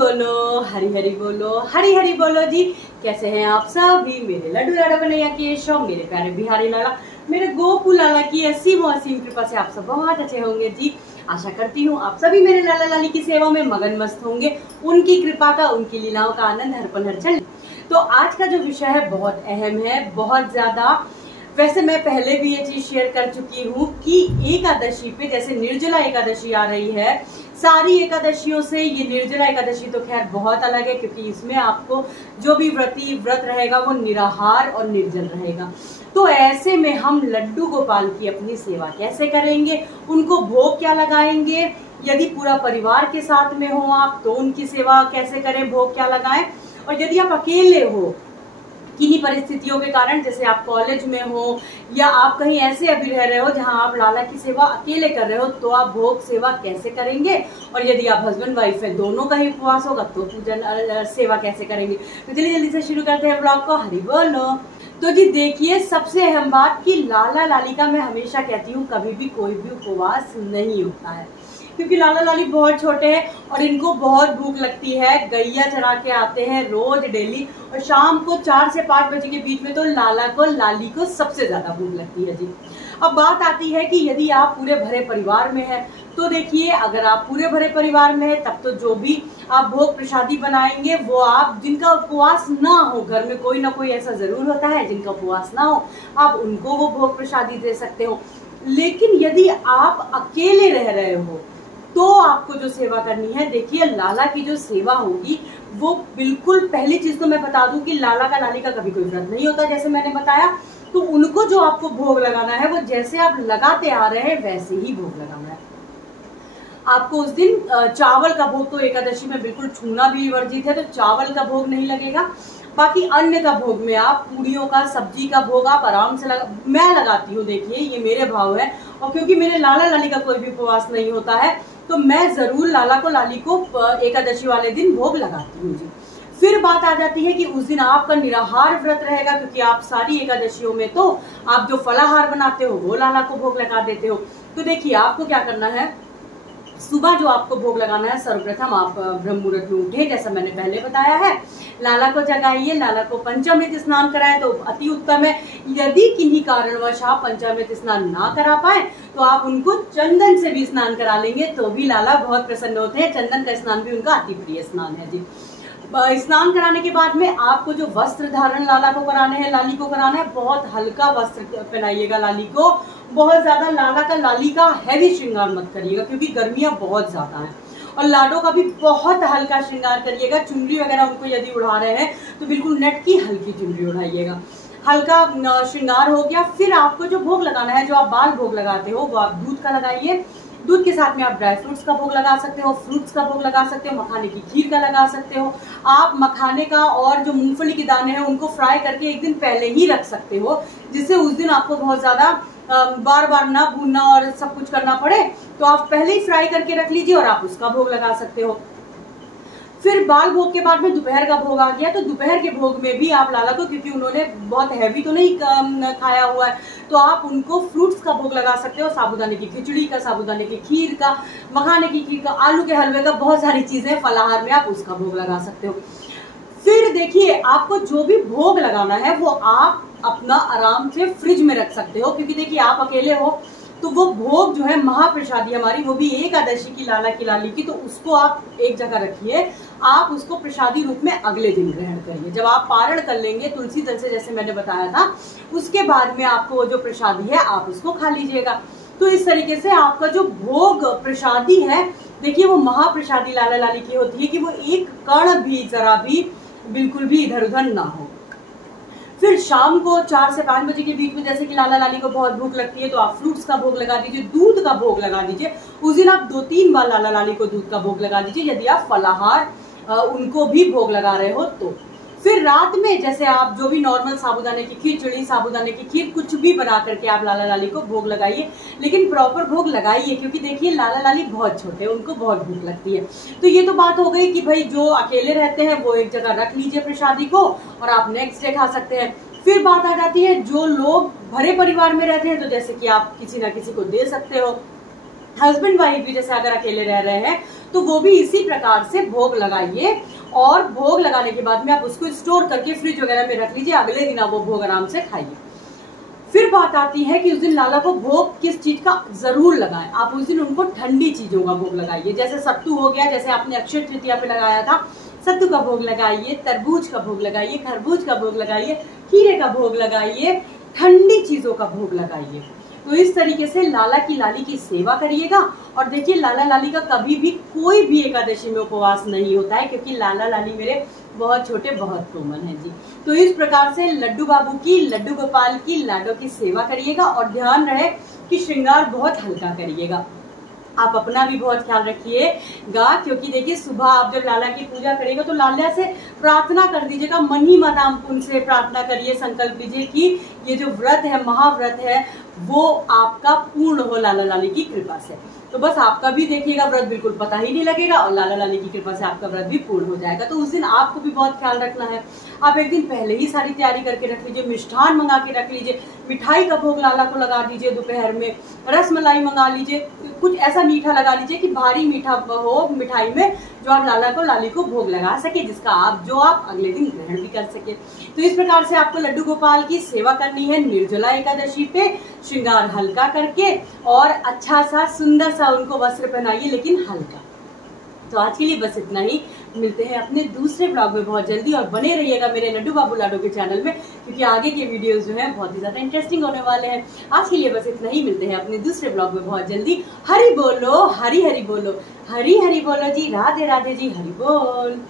बोलो, हरी हरी बोलो, हरी हरी बोलो जी। कैसे हैं आप सभी मेरे लड्डू लाडा कन्हैया के शो, मेरे प्यारे बिहारी लाला, मेरे गोकुल लाला की असीम असीम कृपा से आप सब बहुत अच्छे होंगे जी। आशा करती हूँ आप सभी मेरे लाला लाली की सेवा में मगन मस्त होंगे। उनकी कृपा का, उनकी लीलाओं का आनंद हर पल हर क्षण। तो आज का जो विषय है बहुत अहम है, बहुत ज्यादा। वैसे मैं पहले भी ये चीज शेयर कर चुकी हूँ कि एकादशी पे, जैसे निर्जला एकादशी आ रही है, सारी एकादशियों से ये निर्जला एकादशी तो खैर बहुत अलग है, क्योंकि इसमें आपको जो भी व्रत रहेगा वो निराहार और निर्जल रहेगा। तो ऐसे में हम लड्डू गोपाल की अपनी सेवा कैसे करेंगे, उनको भोग क्या लगाएंगे, यदि पूरा परिवार के साथ में हो आप तो उनकी सेवा कैसे करें, भोग क्या लगाएं, और यदि आप अकेले हो किन्हीं परिस्थितियों के कारण, जैसे आप कॉलेज में हो या आप कहीं ऐसे अभी रह रहे हो जहां आप लाला की सेवा अकेले कर रहे हो, तो आप भोग सेवा कैसे करेंगे, और यदि आप हस्बैंड वाइफ है दोनों का ही उपवास होगा तो पूजन सेवा कैसे करेंगे। तो चलिए जल्दी से शुरू करते हैं ब्लॉग को। हरि बोलो। तो जी देखिए, सबसे अहम बात कि लाला लाली का मैं हमेशा कहती हूँ कभी भी कोई भी उपवास नहीं होता है, क्योंकि लाला लाली बहुत छोटे हैं और इनको बहुत भूख लगती है। गैया चरा के आते हैं रोज डेली, और शाम को 4 से 5 बजे के बीच में तो लाला को लाली को सबसे ज्यादा भूख लगती है जी। अब बात आती है कि यदि आप पूरे भरे परिवार में हैं, तो देखिए अगर आप पूरे भरे परिवार में है तब तो जो भी आप भोग प्रसादी बनाएंगे वो आप, जिनका उपवास ना हो, घर में कोई ना कोई ऐसा जरूर होता है जिनका उपवास ना हो, आप उनको वो भोग प्रसादी दे सकते हो। लेकिन यदि आप अकेले रह रहे हो तो आपको जो सेवा करनी है, देखिए लाला की जो सेवा होगी वो बिल्कुल, पहली चीज तो मैं बता दूं कि लाला का लाली का कभी कोई व्रत नहीं होता, जैसे मैंने बताया। तो उनको जो आपको भोग लगाना है वो जैसे आप लगाते आ रहे हैं वैसे ही भोग लगाना है। आपको उस दिन चावल का भोग तो एकादशी में बिल्कुल छूना भी वर्जित है, तो चावल का भोग नहीं लगेगा। बाकी अन्य का भोग में आप पूड़ियों का, सब्जी का भोग आप आराम से मैं लगाती हूँ। देखिए ये मेरे भाव है, और क्योंकि मेरे लाला लाली का कोई भी उपवास नहीं होता है तो मैं जरूर लाला को लाली को एकादशी वाले दिन भोग लगाती हूँ जी। फिर बात आ जाती है कि उस दिन आपका निराहार व्रत रहेगा, क्योंकि आप सारी एकादशियों में तो आप जो फलाहार बनाते हो वो लाला को भोग लगा देते हो। तो देखिए आपको क्या करना है, सुबह जो आपको भोग लगाना है, सर्वप्रथम आप ब्रह्म मुहूर्त में उठे, जैसा मैंने पहले बताया है, लाला को जगाइए, लाला को पंचामृत स्नान कराएं तो अति उत्तम है। यदि किन्हीं कारणवश आप पंचामृत स्नान ना करा पाए तो आप उनको चंदन से भी स्नान करा लेंगे तो भी लाला बहुत प्रसन्न होते हैं। चंदन का स्नान भी उनका अति प्रिय स्नान है जी। स्नान कराने के बाद में आपको जो वस्त्र धारण लाला को कराने हैं, लाली को कराना है, बहुत हल्का वस्त्र पहनाइएगा लाली को। बहुत ज्यादा लाला का लाली का हैवी श्रृंगार मत करिएगा, क्योंकि गर्मियां बहुत ज्यादा हैं। और लाडो का भी बहुत हल्का श्रृंगार करिएगा। चुनरी वगैरह उनको यदि उड़ा रहे हैं तो बिल्कुल नेट की हल्की चुनरी उड़ाइएगा। हल्का श्रृंगार हो गया। फिर आपको जो भोग लगाना है, जो आप बाल भोग लगाते हो वो आप दूध का लगाइए। दूध के साथ में आप ड्राई फ्रूट्स का भोग लगा सकते हो, फ्रूट्स का भोग लगा सकते हो, मखाने की खीर का लगा सकते हो। आप मखाने का और जो मूंगफली के दाने हैं उनको फ्राई करके एक दिन पहले ही रख सकते हो, जिससे उस दिन आपको बहुत ज्यादा बार बार ना भूनना और सब कुछ करना पड़े। तो आप पहले ही फ्राई करके रख लीजिए और आप उसका भोग लगा सकते हो। फिर बाल भोग के बाद में दोपहर का भोग आ गया, तो दोपहर के भोग में भी आप लाला को, क्योंकि उन्होंने बहुत हैवी तो नहीं खाया हुआ है, तो आप उनको फ्रूट्स का भोग लगा सकते हो, साबूदाने की खिचड़ी का, साबूदाने की खीर का, मखाने की खीर का, आलू के हलवे का, बहुत सारी चीजें फलाहार में आप उसका भोग लगा सकते हो। फिर देखिए आपको जो भी भोग लगाना है वो आप अपना आराम से फ्रिज में रख सकते हो, क्योंकि देखिए आप अकेले हो तो वो भोग जो है महाप्रसादी हमारी, वो भी एकादशी की लाला की लाली की, तो उसको आप एक जगह रखिए। आप उसको प्रसादी रूप में अगले दिन ग्रहण करिए। जब आप पारण कर लेंगे तुलसी दल से, जैसे मैंने बताया था, उसके बाद में आपको वो जो प्रसादी है आप उसको खा लीजिएगा। तो इस तरीके से आपका जो भोग प्रसादी है, देखिए वो महाप्रसादी लाला लाली की होती है कि वो एक कण भी, जरा भी, बिल्कुल भी इधर उधर ना हो। फिर शाम को 4 से 5 बजे के बीच में, जैसे कि लाला लाली को बहुत भूख लगती है, तो आप फ्रूट्स का भोग लगा दीजिए, दूध का भोग लगा दीजिए। उस दिन आप 2-3 बार लाला लाली को दूध का भोग लगा दीजिए, यदि आप फलाहार उनको भी भोग लगा रहे हो तो। फिर रात में जैसे आप जो भी नॉर्मल साबूदाने की खिचड़ी, साबूदाने की खीर, कुछ भी बना करके आप लाला लाली को भोग लगाइए, लेकिन प्रॉपर भोग लगाइए, क्योंकि देखिए लाला लाली बहुत छोटे हैं, उनको बहुत भूख लगती है। तो ये तो बात हो गई कि भाई जो अकेले रहते हैं वो एक जगह रख लीजिए प्रसादी को और आप नेक्स्ट डे खा सकते हैं। फिर बात आ जाती है जो लोग भरे परिवार में रहते हैं, तो जैसे कि आप किसी ना किसी को दे सकते हो। हस्बैंड वाइफ भी जैसे अगर अकेले रह रहे हैं तो वो भी इसी प्रकार से भोग लगाइए, और भोग लगाने के बाद में आप उसको स्टोर करके फ्रिज वगैरह में रख लीजिए, अगले दिन आप वो भोग आराम से खाइए। फिर बात आती है कि उस दिन लाला को भोग किस चीज का जरूर लगाएं। आप उस दिन उनको ठंडी चीजों का भोग लगाइए, जैसे सत्तू हो गया, जैसे आपने अक्षय तृतीया पे लगाया था, सत्तू का भोग लगाइए, तरबूज का भोग लगाइए, खरबूज का भोग लगाइए, खीरे का भोग लगाइए, ठंडी चीजों का भोग लगाइए। तो इस तरीके से लाला की लाली की सेवा करिएगा। और देखिए, लाला लाली का कभी भी कोई भी एकादशी में उपवास नहीं होता है, क्योंकि लाला लाली मेरे बहुत छोटे, बहुत कोमल हैं जी। तो इस प्रकार से लड्डू बाबू की, लड्डू गोपाल की, लाडो की सेवा करिएगा, और ध्यान रहे कि श्रृंगार बहुत हल्का करिएगा। आप अपना भी बहुत ख्याल रखिएगा, क्योंकि देखिए, सुबह आप जब लाला की पूजा करेंगे तो लाला से प्रार्थना कर दीजिएगा, मन ही मन आप उनसे प्रार्थना करिए, संकल्प लीजिए कि ये जो व्रत है, महाव्रत है, वो आपका पूर्ण हो लाला लाली की कृपा से। तो बस आपका भी देखिएगा व्रत बिल्कुल पता ही नहीं लगेगा, और लाला लाली की कृपा से आपका व्रत भी पूर्ण हो जाएगा। तो उस दिन आपको भी बहुत ख्याल रखना है। आप एक दिन पहले ही सारी तैयारी करके रख लीजिए, मिष्ठान मंगा के रख लीजिए, मिठाई का भोग लाला को लगा दीजिए, दोपहर में रस मलाई मंगा लीजिए, कुछ ऐसा मीठा लगा लीजिए कि भारी मीठा हो मिठाई में, जो आप लाला को, लाली को भोग लगा सके, जिसका आप अगले दिन ग्रहण भी कर सके। तो इस प्रकार से आपको लड्डू गोपाल की सेवा करनी है निर्जला एकादशी पे, श्रृंगार हल्का करके, और अच्छा सा सुंदर सा उनको वस्त्र पहनाइए, लेकिन हल्का। तो आज के लिए बस इतना ही। मिलते हैं अपने दूसरे ब्लॉग में बहुत जल्दी, और बने रहिएगा मेरे लड्डू बाबू लाडो के चैनल में, क्योंकि आगे के वीडियोस जो हैं बहुत ही ज्यादा इंटरेस्टिंग होने वाले हैं। आज के लिए बस इतना ही। मिलते हैं अपने दूसरे ब्लॉग में बहुत जल्दी। हरि बोलो, हरि हरि बोलो, हरि हरि बोलो जी, राधे राधे जी, हरि बोल।